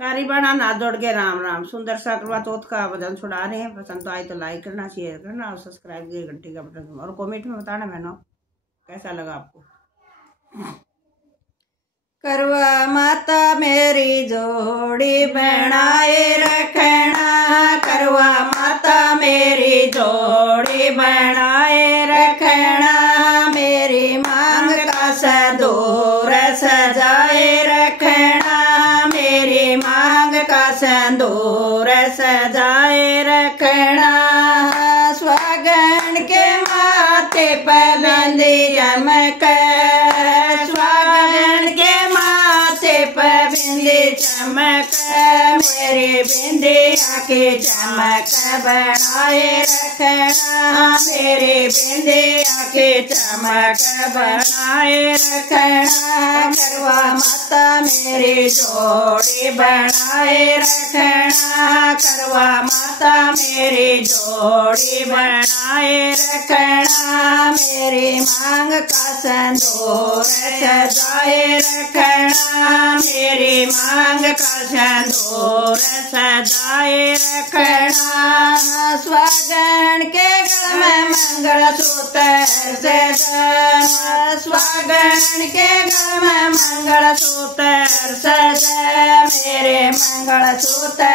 सारी बना हाथ जोड़ के राम राम। सुंदर सा करवा चौथ का भजन छुड़ा रहे हैं। पसंद तो आए तो लाइक करना, शेयर करना और सब्सक्राइब के घंटी का बटन और कमेंट में बताना बहनों कैसा लगा आपको। करवा माता मेरी जोड़ी बनाए रखना, करवा माता मेरी जोड़ी बनाए रखना, मेरी मांग का सिंदूर सजाए रखना, मेरी मांग का सिंदूर सजाए रखना, स्वागन के माथे पर बिंदी चमक, स्वागन के माथे पर बिंदी चमक, मेरी बिंदिया की चमक बनाए रखना, मेरी बिंदिया की चमक बनाए रखना, करवा माता मेरी जोड़ी बनाए रखना, करवा माता मेरी जोड़ी बनाए रखना, मेरी मांग का सिंदूर सजाए रखना, मेरी मांग का सिंदूर सजाए रखना, स्वागन के गल में मंगलसूत्र सजा, स्वागन के गल में मंगलसूत्र सजा, मेरे मंगलसूत्र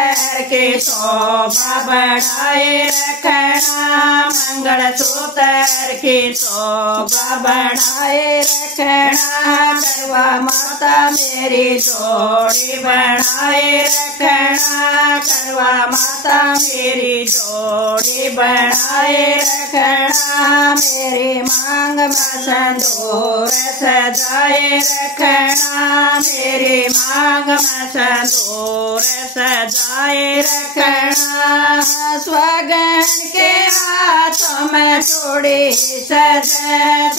की शोभा बढ़ाए रखना, मंगलसूत्र की शोभा बढ़ाए रखना, करवा माता मेरी जोड़ी बनाए रखना, करवा माता मेरी जोड़ी बनाए रखना, मेरी मांग में सिंदूर सजाए रखना, मेरी मांग में सिंदूर सजाए रखना, स्वागन के हाथों में चूड़ी सजा,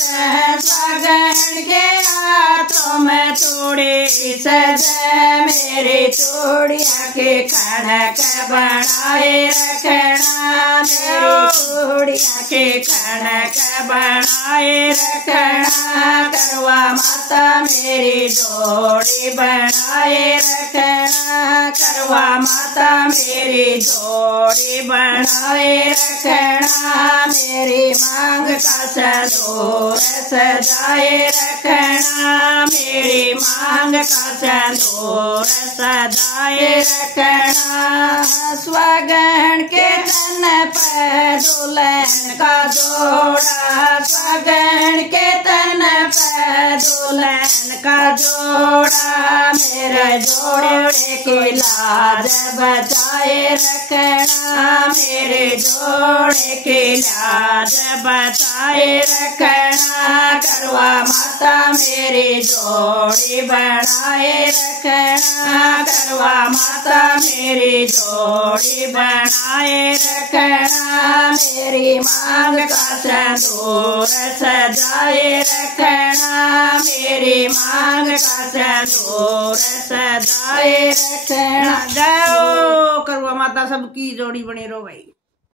स्वागन के हाथों में चूड़ी सजा, मेरी चूड़िया के खनक बनाए रखना, मेरी चूड़िया के खनक बनाए रखना, करवा माता मेरी जोड़ी बनाए रखना, करवा माता मेरी जोड़ी बनाए रखना, मेरी मांग का सिंदूर सजाए रखना, मेरी मांग का सिंदूर सजाए रखना, स्वागन के तन पर दुल्हन का जोड़ा, स्वागन के तन पर दुल्हन का जोड़ा, मेरे जोड़े की लाज बचाए रखना, मेरे जोड़े की लाज बचाए रखना, करवा माता मेरी जोड़ी बनाए रखना, करवा माता मेरी जोड़ी बनाए रखना, मेरी मांग का सिंदूर सजाए रखना, मेरी मांग का सिंदूर सजाए रखना। जाओ करवा माता सबकी जोड़ी बनी रहो भाई।